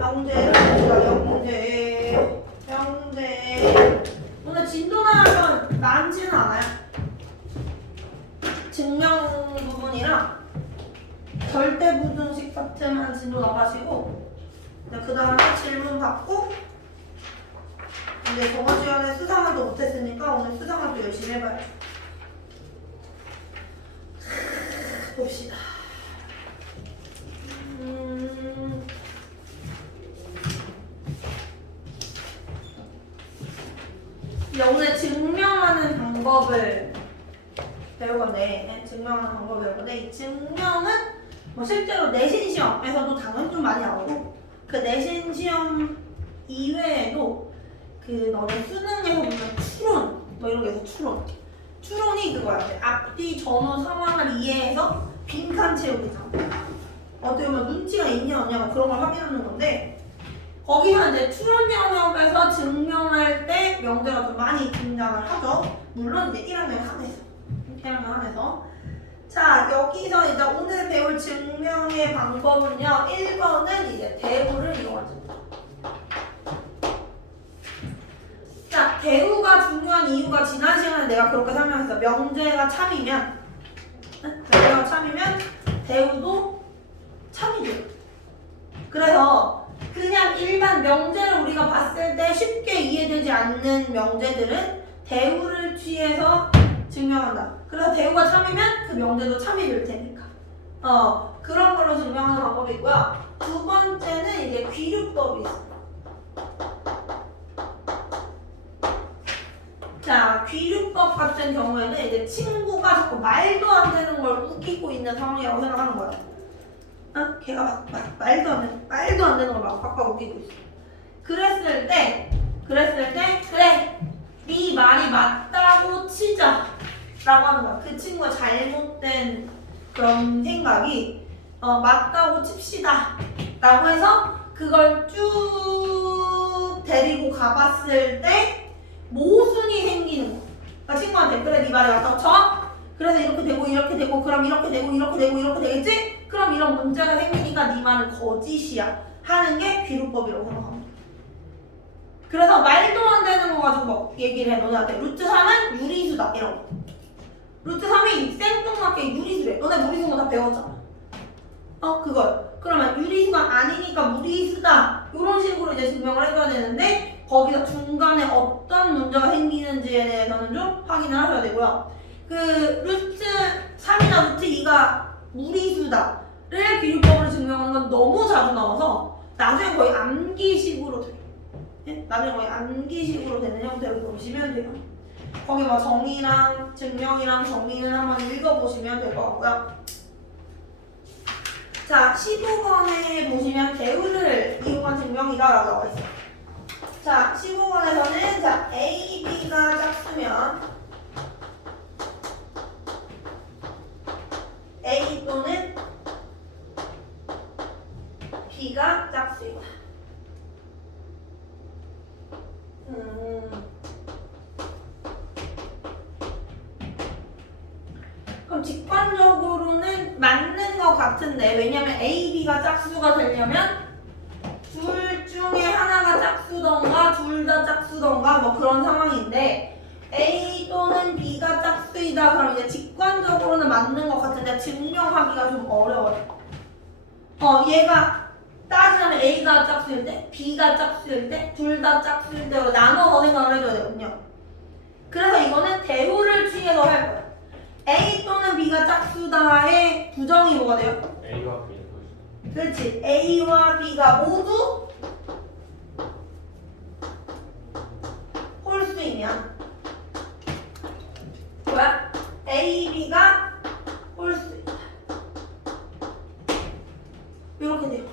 영재를 봅시다. 영재. 오늘 진도 나온 건 많지는 않아요. 증명 부분이랑 절대 부등식 파트만 진도 나가시고 그 다음에 질문 받고 이제 저번 시간에 수상화도 못했으니까 오늘 수상화도 열심히 해봐야죠. 봅시다. 이제 오늘 증명하는 방법을 배울 건데, 이 증명은 뭐 실제로 내신 시험에서도 당연히 좀 많이 나오고, 그 내신 시험 이외에도 그 너네 수능에서 보면 추론, 뭐 이런 게 있어. 추론이 그거야. 앞뒤 전후 상황을 이해해서 빈칸 채우기잖아. 어떻게 보면 눈치가 있냐 없냐 뭐 그런 걸 확인하는 건데, 거기서 이제 추론 영역에서 증명할 때 명제가 좀 많이 등장을 하죠. 물론 이제 1학년 한해서. 자, 여기서 이제 오늘 배울 증명의 방법은요. 1번은 이제 대우를 이용하죠. 자, 대우가 중요한 이유가 지난 시간에 내가 그렇게 설명했어. 명제가 참이면 대우도 참이 돼요. 그래서 그냥 일반 명제를 우리가 봤을 때 쉽게 이해되지 않는 명제들은 대우를 취해서 증명한다. 그래서 대우가 참이면 그 명제도 참이 될 테니까. 그런 걸로 증명하는 방법이 있고요. 두 번째는 이제 귀류법이 있어요. 자, 귀류법 같은 경우에는 이제 친구가 자꾸 말도 안 되는 걸 웃기고 있는 상황이라고 생각하는 거야. 걔가 말도 안 되는 걸 막 웃기고 있어. 그랬을 때 그래, 네 말이 맞다고 치자 라고 하는 거야. 그 친구가 잘못된 그런 생각이 맞다고 칩시다 라고 해서 그걸 쭉 데리고 가봤을 때 모순이 생기는 거야. 그러니까 친구한테 그래, 네 말이 맞다고 쳐? 그래서 이렇게 되고 그럼 이렇게 되고 되겠지? 그럼 이런 문제가 생기니까 네 말은 거짓이야 하는 게 귀류법이라고 생각합니다. 그래서 말도 안 되는 거 가지고 막 얘기를 해. 너네한테 루트 3은 유리수다 이런 거. 루트 3이 생뚱맞게 유리수래. 너네 무리수인 거 다 배웠잖아. 그걸. 그러면 유리수가 아니니까 무리수다 이런 식으로 이제 증명을 해줘야 되는데, 거기서 중간에 어떤 문제가 생기는지에 대해서는 좀 확인을 하셔야 되고요. 그 루트 3이나 루트 2가 무리수다를 귀류법으로 증명하는 건 너무 자주 나와서 나중에 거의 암기식으로 돼요. 나중에 거의 암기식으로 되는 형태로 보시면 돼요. 거기 뭐 정의랑 증명이랑 정의는 한번 읽어보시면 될 것 같고요. 자, 15번에 보시면 대우를 이용한 증명이다라고 나와 있어요. 자, 15번에서는 자, A, B가 짝수면 A 또는 B가 짝수이다. 그럼 직관적으로는 맞는 것 같은데, 왜냐면 A, B가 짝수가 되려면 둘 중에 하나가 짝수던가 둘 다 짝수던가 뭐 그런 상황인데, A 또는 B가 짝수이다 그럼 이제 직관적으로는 맞는 것 같은데 증명하기가 좀 어려워요. 얘가 따지자면 A가 짝수일 때, B가 짝수일 때, 둘 다 짝수일 때로 나눠서 생각을 해줘야 되거든요. 그래서 이거는 대우를 취해서 할 거예요. A 또는 B가 짝수다의 부정이 뭐가 돼요? A와 B는 그렇지. A와 B가 모두 홀수이면 뭐야? A, B가 홀수이다. 이렇게 돼요.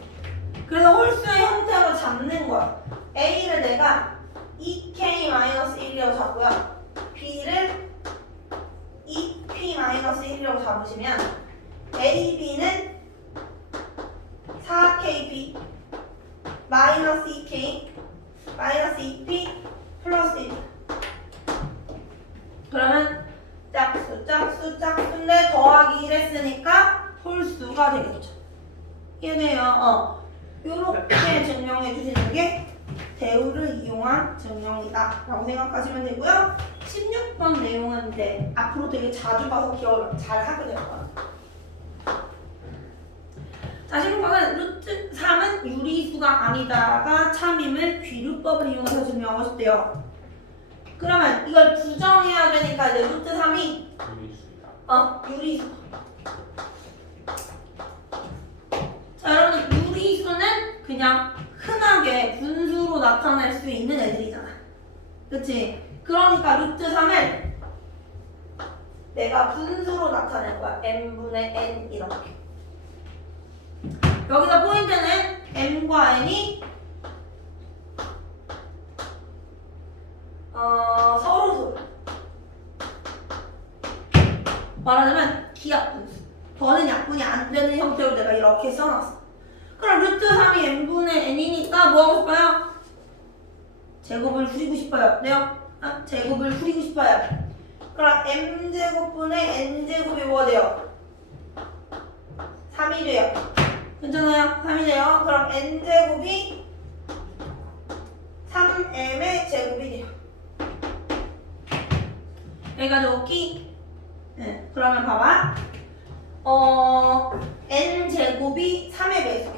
그래서 홀수의 형태로 잡는 거야. A를 내가 2K-1이라고 잡고요. B를 2P-1이라고 잡으시면 A, B는 4KB 마이너스 2K 마이너스 2P 플러스 1. 그러면 짝수인데 더하기 1 했으니까 홀수가 되겠죠. 이해돼요? 이렇게 증명해 주시는 게 대우를 이용한 증명이다 라고 생각하시면 되고요. 16번 내용은 이제 앞으로 되게 자주 봐서 기억을 잘 하게 될 거예요. 자, 16번은 루트 3은 유리수가 아니다가 참임을 귀류법을 이용해서 증명하고 싶대요. 그러면 이걸 부정해야 되니까 이제 루트 3이 유리수. 자, 여러분 유리수는 그냥 흔하게 분수로 나타낼 수 있는 애들이잖아. 그치? 그러니까 루트 3을 내가 분수로 나타낼 거야. n분의 n 이렇게. 여기서 포인트는 m과 n이 서로 말하자면 기하분수. 더는 약분이 안 되는 형태로 내가 이렇게 써놨어. 그럼 루트 3이 n분의 n이니까 뭐 하고 싶어요? 제곱을 후리고 싶어요. 네요? 제곱을 후리고 싶어요. 그럼 m제곱분의 n제곱이 뭐가 돼요? 3이 돼요. 괜찮아요? 3이 돼요. 그럼 n제곱이 3m의 제곱이 돼요. 여기까지 오케이? 네. 그러면 봐봐. n제곱이 3의 배수야.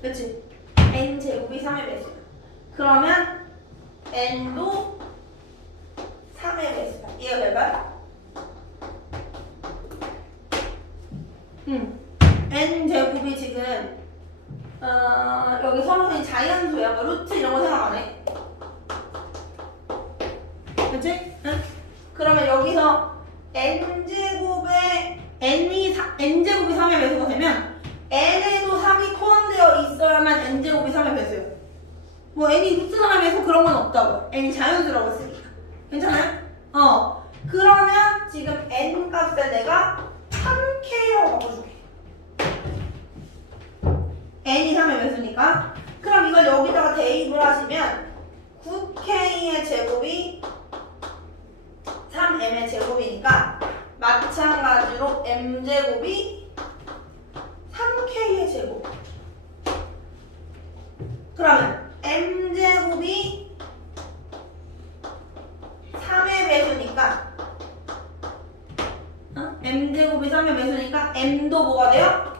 그치? n제곱이 3의 배수야. 그러면 n도 3의 배수다. 이해가 될까요? n제곱이 지금 여기 서로는 자연수야. 뭐 루트 이런 거 생각 안 해. 그치? 응? 그러면 여기서 n제곱에 n제곱이 3의 배수가 되면 n에도 3이 포함되어 있어야만 n제곱이 3의 배수예요. 뭐 n이 루트 3의 배수 그런 건 없다고. n이 자연수라고 했으니까. 괜찮아요? 그러면 지금 n 값에 내가 3k라고 바꿔줄게. n이 3의 배수니까. 그럼 이걸 여기다가 대입을 하시면 9k의 제곱이 3m의 제곱이니까 마찬가지로 m제곱이 3k의 제곱. 그러면 m제곱이 3의 배수니까 m제곱이 3의 배수니까 m도 뭐가 돼요?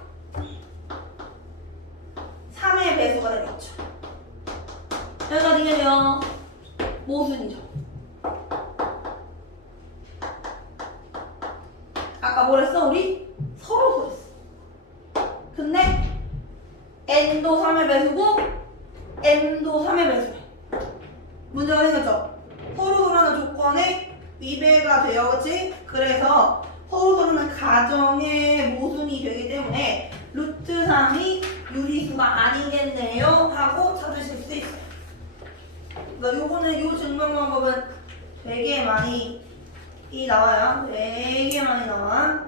3의 배수가 되겠죠. 여기가 되게 돼요. 모순이죠. 아까 뭐랬어? 우리 서로 그랬어. 근데 n도 3의 배수고 m도 3의 배수래. 문제가 생겼죠? 서로서라는 조건에 위배가 돼요. 그치? 그래서 서로서라는 가정의 모순이 되기 때문에 루트 3이 유리수가 아니겠네요 하고 찾으실 수 있어요. 그러니까 요거는 요 증명 방법은 되게 많이 나와요. 되게 많이 나와.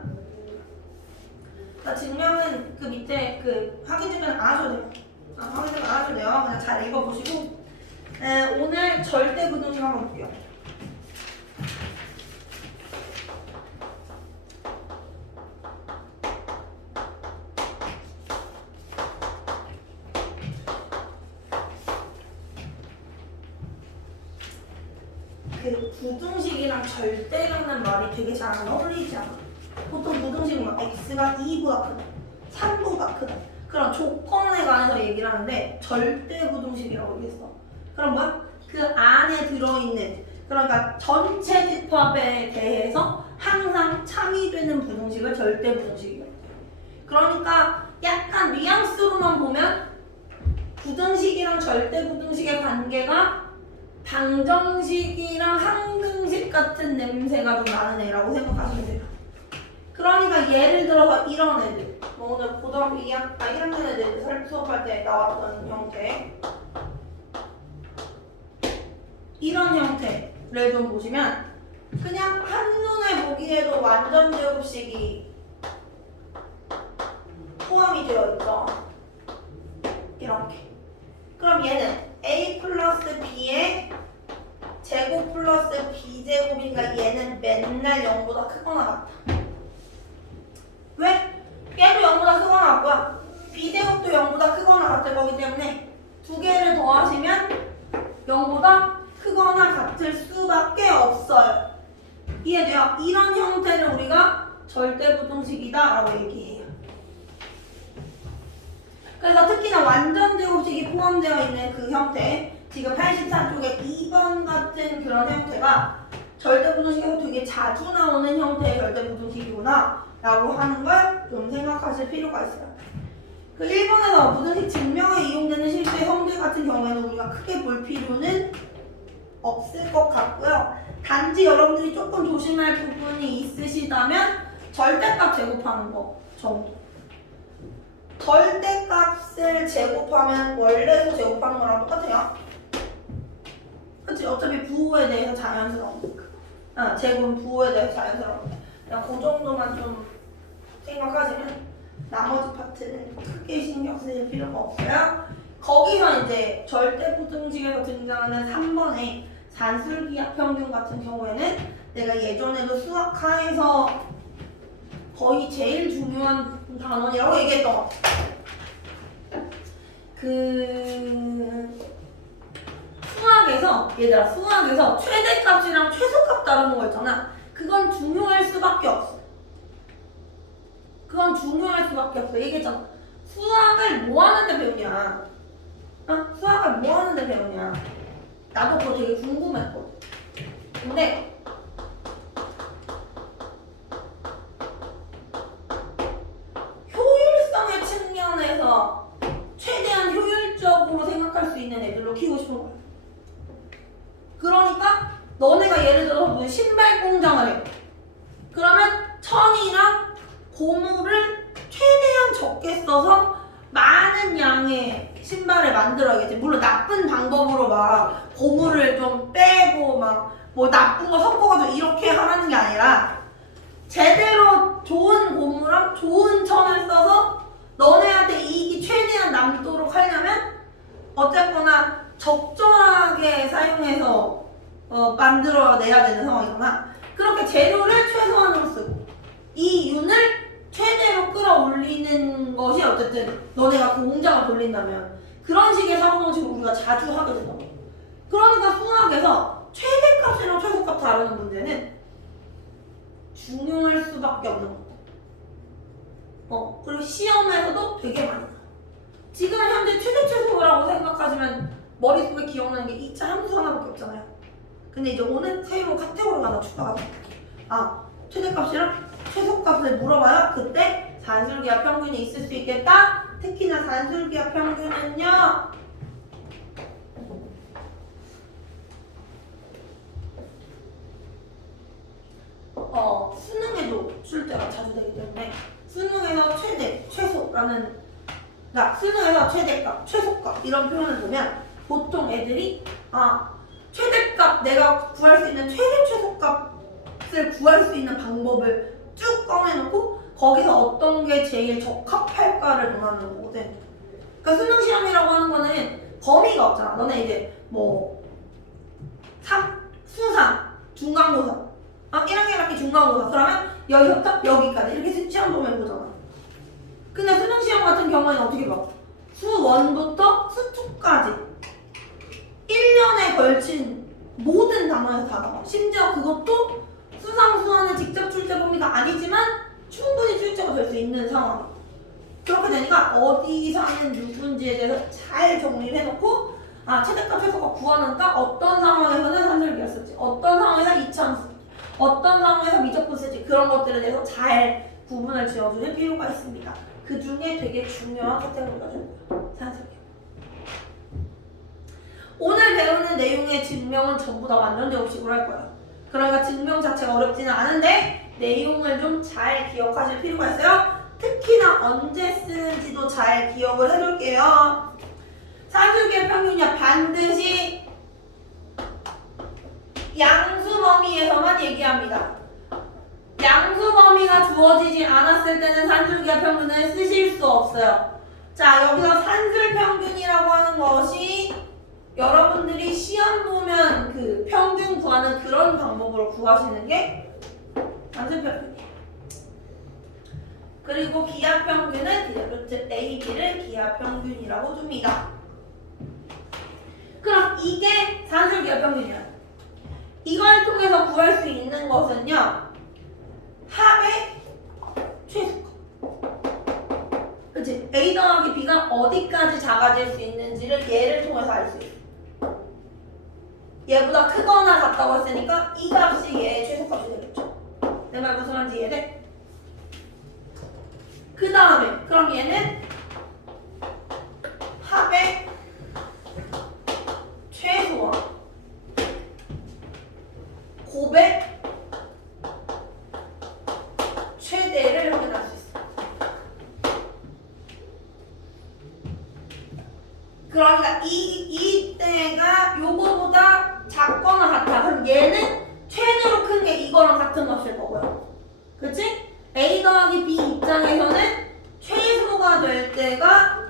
그러니까 증명은 그 밑에 그 확인 증명 안 하셔도 돼요. 확인 증명 안 하셔도 돼요. 그냥 잘 읽어보시고. 오늘 절대 부등식 한번 볼게요. 그 부등식이랑 절대라는 말이 되게 잘 안 어울리지 않아? 보통 부등식은 막 x가 2보다 크다, 3보다 크다 그런 조건에 관해서 얘기를 하는데 절대 부등식이라고 얘기했어. 그럼 뭐야? 그 안에 들어있는 그러니까 전체 집합에 대해서 항상 참이되는 부등식을 절대 부등식이에요. 그러니까 약간 뉘앙스로만 보면 부등식이랑 절대 부등식의 관계가 방정식이랑 항등식 같은 냄새가 좀 나는 애라고 생각하시면 돼요. 그러니까 예를 들어서 이런 애들, 뭐 오늘 고등학교 1학년 애들 수업할 때 나왔던 형태, 이런 형태를 좀 보시면 그냥 한눈에 보기에도 완전 제곱식이 포함이 되어 있죠. 이렇게. 그럼 얘는 a 플러스 b의 제곱 플러스 플러스 b제곱이니까 얘는 맨날 0보다 크거나 같다. 왜? 얘도 0보다 크거나 같고요. b제곱도 0보다 크거나 같을 거기 때문에 두 개를 더하시면 0보다 크거나 같을 수밖에 없어요. 이해돼요? 이런 형태를 우리가 절대부등식이다 라고 얘기해요. 그래서 특히나 완전 제곱식이 포함되어 있는 그 형태, 지금 84쪽에 2번 같은 그런 형태가 절대부등식에서 되게 자주 나오는 형태의 절대부등식이구나 라고 하는 걸 좀 생각하실 필요가 있어요. 그 1번에서 부등식 증명에 이용되는 실제 형태 같은 경우에는 우리가 크게 볼 필요는 없을 것 같고요. 단지 여러분들이 조금 조심할 부분이 있으시다면 절대값 제곱하는 거 정도. 절대값을 제곱하면 원래수 제곱하는 거랑 똑같아요. 그치? 어차피 부호에 대해서 자연스러우니까. 제곱은 부호에 대해서 자연스러우니까. 그냥 그 정도만 좀 생각하시면 나머지 파트는 크게 신경 쓰실 필요가 없어요. 거기서 이제 절대부등식에서 등장하는 3번의 산술기하 평균 같은 경우에는 내가 예전에도 수학하에서 거의 제일 중요한 단원이라고 얘기했던 거. 수학에서 최대값이랑 최소값 다루는 거 있잖아. 그건 중요할 수밖에 없어. 얘기했잖아. 수학을 뭐 하는데 배우냐? 수학을 뭐 하는데 배우냐? 나도 그거 되게 궁금했거든. 근데 효율성의 측면에서 최대한 효율적으로 생각할 수 있는 애들로 키우고 싶은 거야. 그러니까 너네가 예를 들어서 무슨 신발 공장을 해. 그러면 천이랑 고무를 최대한 적게 써서 많은 양의 신발을 만들어야겠지. 물론 나쁜 방법으로 막 고무를 좀 빼고 막 뭐 나쁜 거 섞어가지고 이렇게 하라는 게 아니라 제대로 좋은 고무랑 좋은 천을 써서 너네한테 이익이 최대한 남도록 하려면 어쨌거나 적절하게 사용해서 만들어내야 되는 상황이잖아. 그렇게 재료를 최소한으로 쓰고 이 윤을 최대로 끌어올리는 것이 어쨌든 너네가 그 공장을 돌린다면 그런 식의 사고방식을 우리가 자주 하게 된다고. 그러니까 수학에서 최대값이랑 최소값 다루는 문제는 중요할 수밖에 없는 거. 그리고 시험에서도 되게 많이 나와. 지금 현재 최대 최소라고 생각하시면 머릿속에 기억나는 게 2차 함수 하나밖에 없잖아요. 근데 이제 오늘 새로 카테고리가 하나 추가가 돼. 최대값이랑 최소값을 물어봐야 그때 산술기하 평균이 있을 수 있겠다. 특히나 산술기하 평균은요. 수능에도 출제가 자주 되기 때문에 수능에서 최대, 최소라는 수능에서 최대값, 최소값 이런 표현을 보면 보통 애들이 최대값 내가 구할 수 있는 최대 최소값을 구할 수 있는 방법을 쭉 꺼내놓고 거기서 어떤 게 제일 적합할까를 논하는 거거든. 그러니까 수능 시험이라고 하는 거는 범위가 없잖아. 너네 이제 뭐 수3, 중간고사 1학년 학기 중간고사 그러면 여기서부터 여기까지 이렇게 시험 보면 보잖아. 근데 수능 시험 같은 경우에는 어떻게 봐? 수1부터 수2까지 1년에 걸친 모든 단원에서 다 나와. 심지어 그것도 수상, 수화는 직접 출제 범위가 아니지만 충분히 출제가 될 수 있는 상황. 그렇게 되니까 어디서 하는 누군지에 대해서 잘 정리를 해놓고 최대값, 최소값 구하니까 어떤 상황에서는 산술기하 쓸지, 어떤 상황에서 이차함수 쓸지, 어떤 상황에서 미적분 쓸지 그런 것들에 대해서 잘 구분을 지어주실 필요가 있습니다. 그 중에 되게 중요한 카테고리가 됩니다. 산술기하. 오늘 배우는 내용의 증명은 전부 다 완전 제곱식으로 할 거예요. 그러니까 증명 자체가 어렵지는 않은데 내용을 좀 잘 기억하실 필요가 있어요. 특히나 언제 쓰는지도 잘 기억을 해둘게요. 산술기하 평균이야 반드시 양수 범위에서만 얘기합니다. 양수 범위가 주어지지 않았을 때는 산술기하 평균을 쓰실 수 없어요. 자, 여기서 산술 평균이라고 하는 것이 여러분들이 시험 보면 그 평균 구하는 그런 방법으로 구하시는 게 단순 평균이에요. 그리고 기하 평균은 이제 루트 AB를 기하 평균이라고 둡니다. 그럼 이게 산술 기하 평균이야. 이걸 통해서 구할 수 있는 것은요, 합의 최소값. 그치? A 더하기 B가 어디까지 작아질 수 있는지를 얘를 통해서 알 수 있어. 얘보다 크거나 같다고 했으니까 이 값이 얘의 최소값이 되겠죠. 내 말 무슨 말인지 이해돼? 그 다음에 그럼 얘는 합의 최소와 곱의 최대를 확인할 수 있어. 그러니까 이때가 요거보다 작거나 같아. 그럼 얘는 최대로 큰 게 이거랑 같은 값일 거고요. 그치? A 더하기 B 입장에서는 최소가 될 때가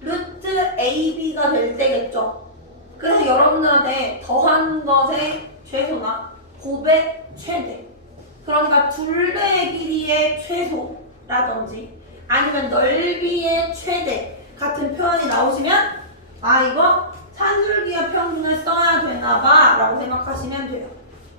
루트 AB가 될 때겠죠. 그래서 여러분들한테 더한 것의 최소나 곱의 최대, 그러니까 둘레의 길이의 최소라든지 아니면 넓이의 최대 같은 표현이 나오시면 아 이거 산술기하 평균을 써야 되나봐 라고 생각하시면 돼요.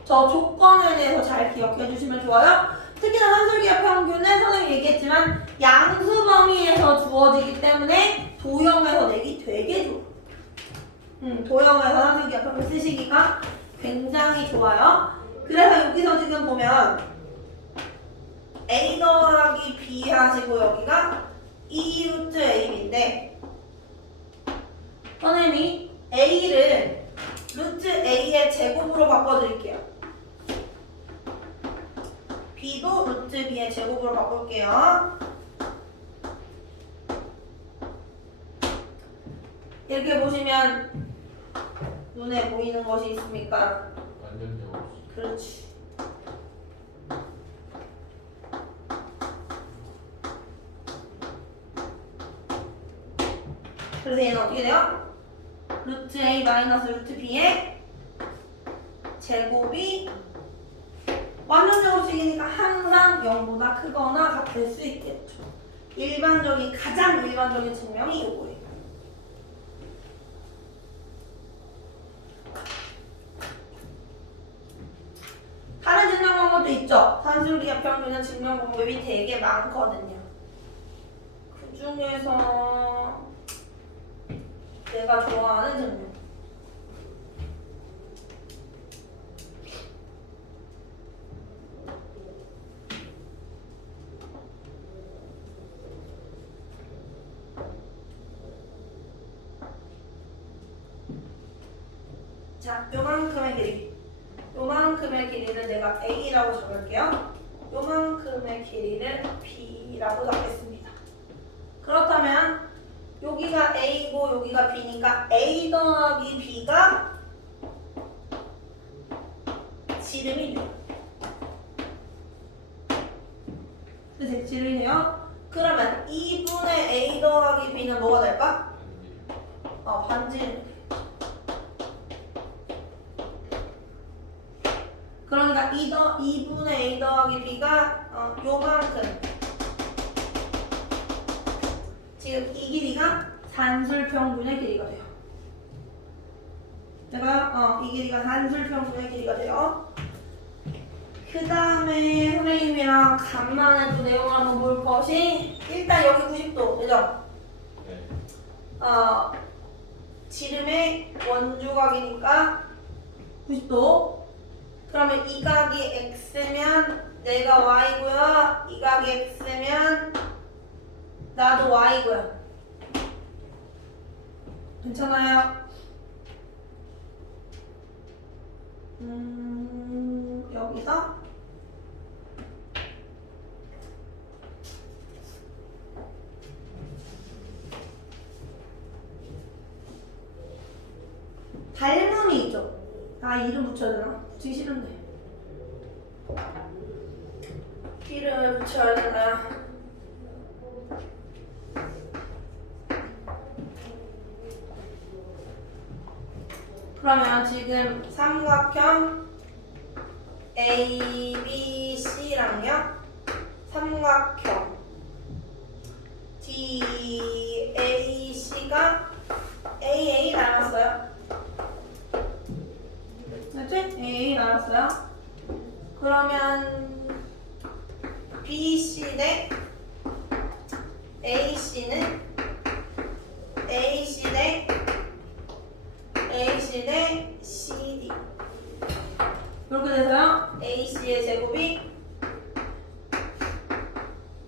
저 조건에 대해서 잘 기억해 주시면 좋아요. 특히나 산술기하 평균은 선생님이 얘기했지만 양수 범위에서 주어지기 때문에 도형에서 내기 되게 좋아. 도형에서 산술기하 평균 쓰시기가 굉장히 좋아요. 그래서 여기서 지금 보면 A 더하기 B 하시고 여기가 2 루트 AB인데 선생님이 A를 루트 A의 제곱으로 바꿔드릴게요. B도 루트 B의 제곱으로 바꿀게요. 이렇게 보시면 눈에 보이는 것이 있습니까? 완전 영어. 그렇지. 그래서 얘는 어떻게 돼요? 루트 A 마이너스 루트 B의 제곱이 완전제곱식이니까 항상 0보다 크거나 같을 수 있겠죠. 가장 일반적인 증명이 이거예요. 다른 증명 방법도 있죠. 산술기하 평균은 증명 방법이 되게 많거든요. 그 중에서 내가 좋아하는 증명. 자, 요만큼의 길이. 요만큼의 길이를 내가 A라고 적을게요. 요만큼의 길이를 B라고 적겠습니다. 그렇다면 여기가 A고 여기가 B니까 A 더하기 B가 지름이 돼요. 그치? 지름이 돼요. 그러면 2분의 A 더하기 B는 뭐가 될까? 반지름. 그러니까 2분의 A 더하기 B가 요만큼. 지금 이 길이가 산술평균의 길이가 돼요. 내가 이 길이가 산술평균의 길이가 돼요. 그 다음에 선생님이랑 간만에 또 내용을 한번 볼 것이 일단 여기 90도 되죠? 네. 지름의 원주각이니까 90도. 그러면 이 각이 x면 내가 y고요. 이 각이 x면 나도 y고요. 괜찮아요? 여기서 닮음이 있죠. 이름 붙여야 되나? 붙이기 싫은데. 이름을 붙여야 되나요? 그러면 지금 삼각형 ABC랑요 삼각형 DAC가 AA 닮았어요. 그렇지? AA 닮았어요. 그러면 BC 대 AC는 AC 대 CD 이렇게 돼서요 AC의 제곱이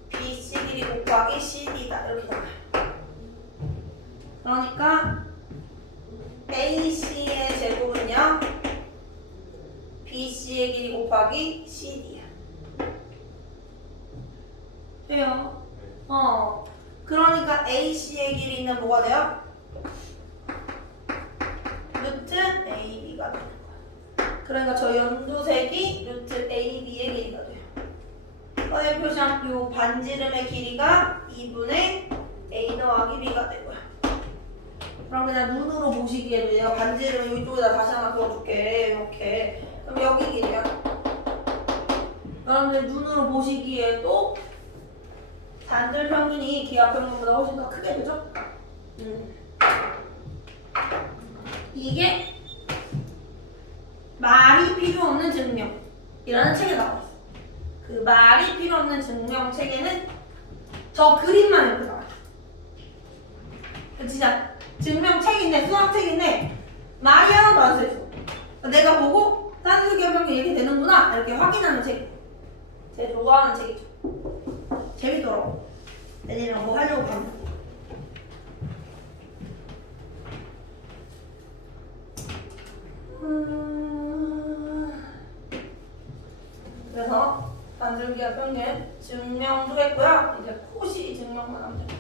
BC 길이 곱하기 CD다 이렇게 나와요. 그러니까 AC의 제곱은요 BC의 길이 곱하기 CD야. 돼요? 그러니까 AC의 길이는 뭐가 돼요? 루트 AB가 되는 거야. 그러니까 저 연두색이 루트 AB의 길이가 돼요. 선의 표시한 요 반지름의 길이가 2분의 A 더하기 B가 되고요. 그럼 그냥 눈으로 보시기에도 내가 반지름을 이쪽에다 다시 하나 그어줄게. 이렇게. 그럼 여기 길이야. 여러분들 눈으로 보시기에도 단들 평균이 기하 평균보다 훨씬 더 크게 되죠? 이게 말이 필요 없는 증명이라는 책에 나와 있어. 그 말이 필요 없는 증명 책에는 저 그림만 이렇게 나와요. 진짜 증명 책인데 수학 책인데 말이 하나도 안 써있어. 내가 보고 산수기하 평균 이렇게 되는구나 이렇게 확인하는 책. 제가 좋아하는 책이죠. 재밌더라고. 내년에 뭐 하려고 봤는데. 그래서 반줄기하 평균 증명도 했고요. 이제 코시 증명만 하면 됩니다.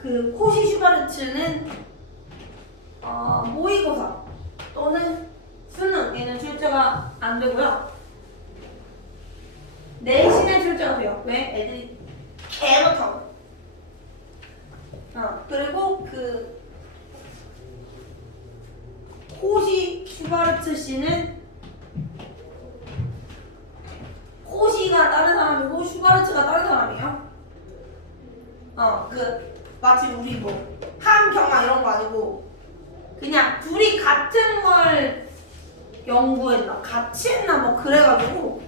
그 코시 슈바르츠는 모의고사 또는 수능 얘는 출제가 안 되고요. 내신에 출제가 돼요. 왜? 애들이 개 못하고. 그리고 그 코시 슈바르츠 씨는 코시가 다른 사람이고 슈바르츠가 다른 사람이에요. 마치 우리 뭐 함경아 이런 거 아니고 그냥 둘이 같은 걸 연구했나 같이 했나 뭐 그래가지고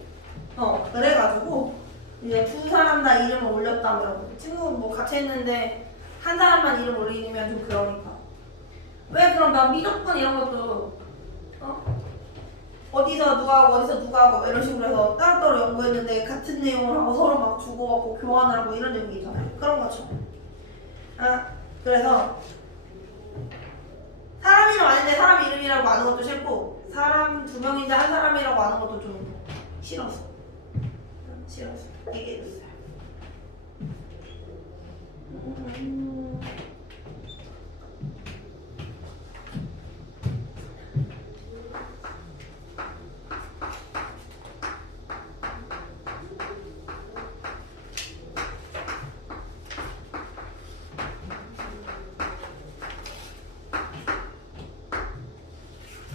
이제 두 사람 다 이름을 올렸다면 친구 뭐 같이 했는데 한 사람만 이름 올리면 좀 그러니까 왜 그럼 나 미적분 이런 것도 어디서 누가 하고 어디서 누가 하고 이런 식으로 해서 따로따로 연구했는데 같은 내용을 하고 서로 막 주고받고 교환을 하고 이런 내용이 있잖아요. 그런 것처럼. 그래서 사람 이름 아닌데 사람 이름이라고 아는 것도 싫고 사람 두 명인데 한 사람이라고 아는 것도 좀 싫었어. 얘기해줬어요.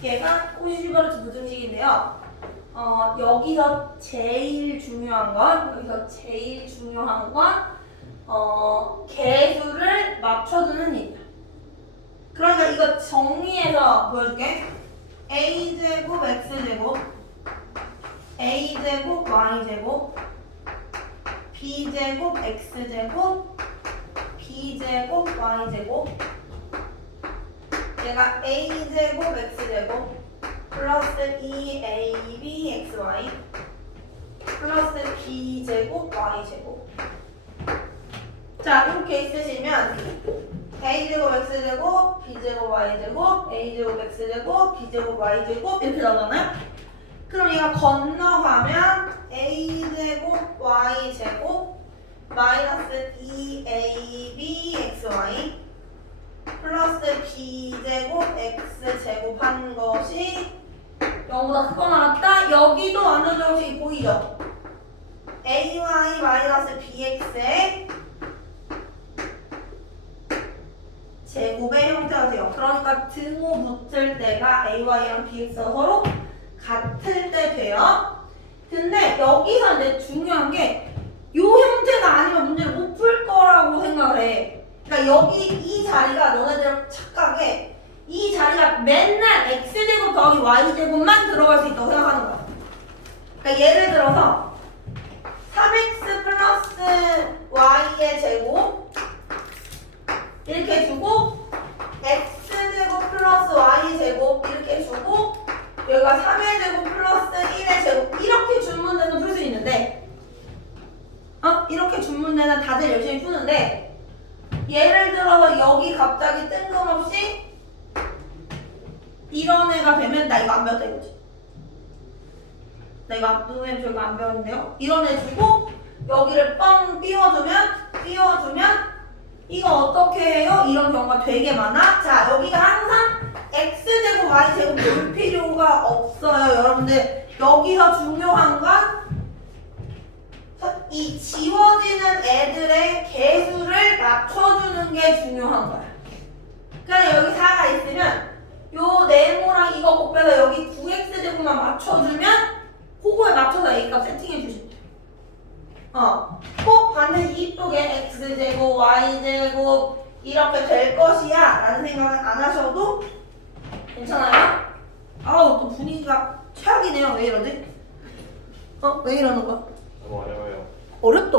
얘가 코시 슈바르츠 부등식인데요. 여기서 제일 중요한 건 개수를 맞춰주는 일. 그러니까 이거 정리해서 보여줄게. a제곱 x제곱 a제곱 y제곱 b제곱 x제곱 b제곱 y제곱 얘가 a제곱 x제곱 플러스 2ab xy 플러스 b제곱 y제곱. 자 이렇게 있으시면 a제곱 x제곱 b제곱 y제곱 a제곱 x제곱 b제곱 y제곱 이렇게 나오잖아요. 그럼 얘가 건너가면 a제곱 y제곱 마이너스 2ab xy 플러스 b제곱 x제곱 한 것이 0보다 크거 나왔다. 여기도 완전 정식이 보이죠? ay 마이너스 bx에 제곱의 형태가 돼요. 그러니까 등호 붙을 때가 AY랑 BX가 서로 같을 때 돼요. 근데 여기서 이제 중요한 게 요 형태가 아니면 문제를 못 풀 거라고 생각을 해. 그러니까 여기 이 자리가 너네들 착각해. 이 자리가 맨날 x제곱 더하기 y제곱만 들어갈 수 있다고 생각하는 거야. 그러니까 예를 들어서 3x 플러스 y의 제곱 이렇게 주고 x제곱 플러스 y제곱 이렇게 주고 여기가 3의 제곱 플러스 1의 제곱 이렇게 준 문제는 풀 수 있는데 이렇게 준 문제는 다들 열심히 푸는데 예를 들어서 여기 갑자기 뜬금없이 이런 애가 되면 나 이거 안 배웠다 이거지. 나 이거 선생님 저 이거 안 배웠는데요. 이런 애 주고 여기를 뻥 띄워주면 이거 어떻게 해요? 이런 경우가 되게 많아. 자 여기가 항상 x제곱 y제곱 볼 필요가 없어요. 여러분들 여기서 중요한 건 이 지워지는 애들의 개수를 맞춰주는 게 중요한 거야. 그러니까 여기 4가 있으면 요 네모랑 이거 곱해서 여기 9x제곱만 맞춰주면 그거에 맞춰서 A값 세팅해 주시면 돼요. 꼭 반드시 이쁘게 x제곱, y제곱 이렇게 될 것이야 라는 생각은 안 하셔도 괜찮아요? 아우 또 분위기가 최악이네요. 왜 이러지? 왜 이러는 거야? 너무 어려워요. 어렵다.